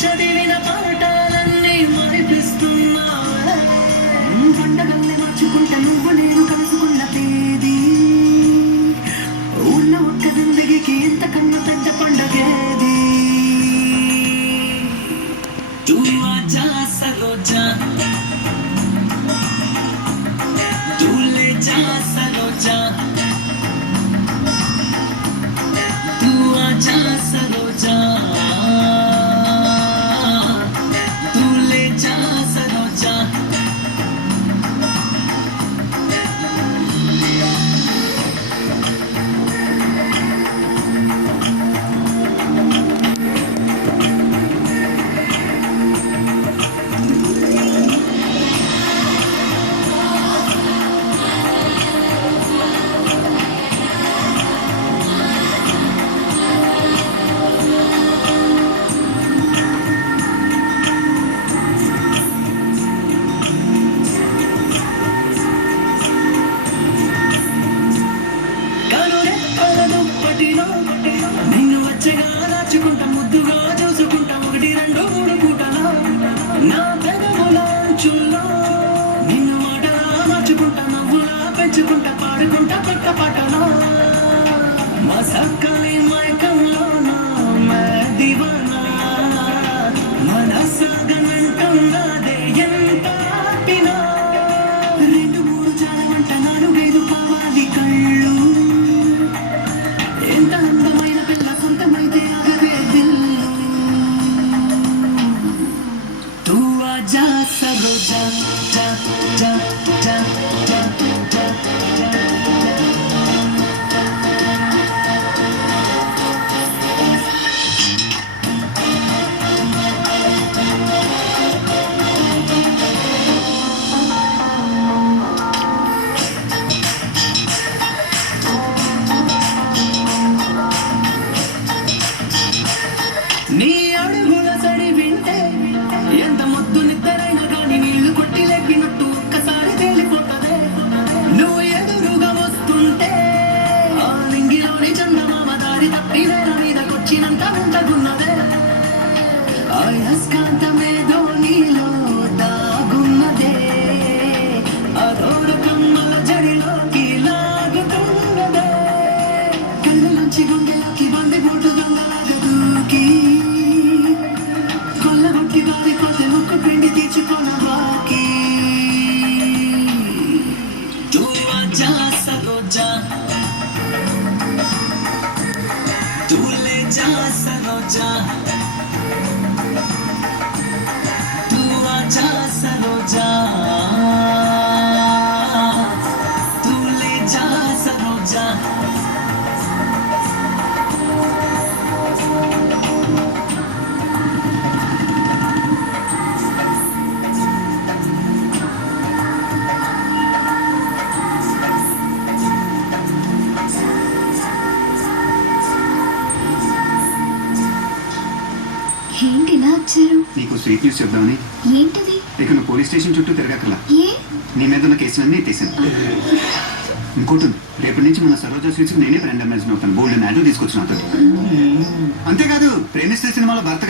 చదివిన పాఠాలన్నీ మరిపిస్తున్నావా పండగల్ని మార్చుకుంటా నువ్వు నేను కలుసుకున్న తేదీ ఉన్న ఒక్క జిందగీకి ఇంతకన్నా పెద్ద పండగేది तू आजा सरोजा तू ले जा सरोजा तू आजा सरोजा तू ले जा सरोजा నిన్ను వచ్చగా దాచుకుంటా ముద్దుగా చూసుకుంటా 1 2 3 పూటలా నా పెదవులాంచుల్లో నిన్ను మాటలా మార్చుకుంటా నవ్వులా పెంచుకుంటా పాడుకుంటా పక్క పాటలా మా సక్కని మైకంలో నా దివానా మనసాగనంటున్నదే ఎంత ఆపినా 2 3 చాలవంట 4 5 కావాలి కళ్ళు ఎంత అందమైన పిల్ల సొంతమైతే ఆగదే దిల్లు తూ ఆజా సరోజా జా జా జా జా జా నీ అడుగుల సడి వింటే ఎంత ముద్దు నిద్రైనా కానీ నీళ్లు కొట్టి లేపినట్టు ఒక్కసారి తేలిపోతదే నువ్వు ఎదురుగా వస్తుంటే ఆ లింగిలోని చందమామ దారి తప్పి వేల మీదకొచ్చినంత వెంటగున్నదే అయస్కాంతమేదో నీలో దాగున్నదే అదోడు కమ్మల జడిలోకి లాగుతున్నదే కళ్ళలోంచి గుండెలోకి బండి బూటు గంగలాగా దూకి కొల్లగొట్టి బారిపోతే ముక్కు పిండి తీర్చుకొన బాకి తూ ఆజా సరోజా తూ లే जा सरोजा तू आजा सरोजा तू ले जा सरोजा ఏంటి ఇలా వచ్చారు? నీకు స్వీట్ న్యూస్ చెప్దామని. ఏంటది? ఇక నువ్వు పోలీస్ స్టేషన్ చుట్టూ తిరగక్కలా. ఏ? నీ మీద ఉన్న కేసులన్నీ ఎత్తేసాను. ఇంకోటి ఉంది, రేపటి నుంచి మన సరోజా స్వీట్స్ నేనే బ్రాండ్ అంబాసిడర్ అవుతాను. బోల్డ్ నాడు తీసుకొచ్చిన అవుతాను. అంతేకాదు, ప్రేమిస్తే సినిమాలో భర్త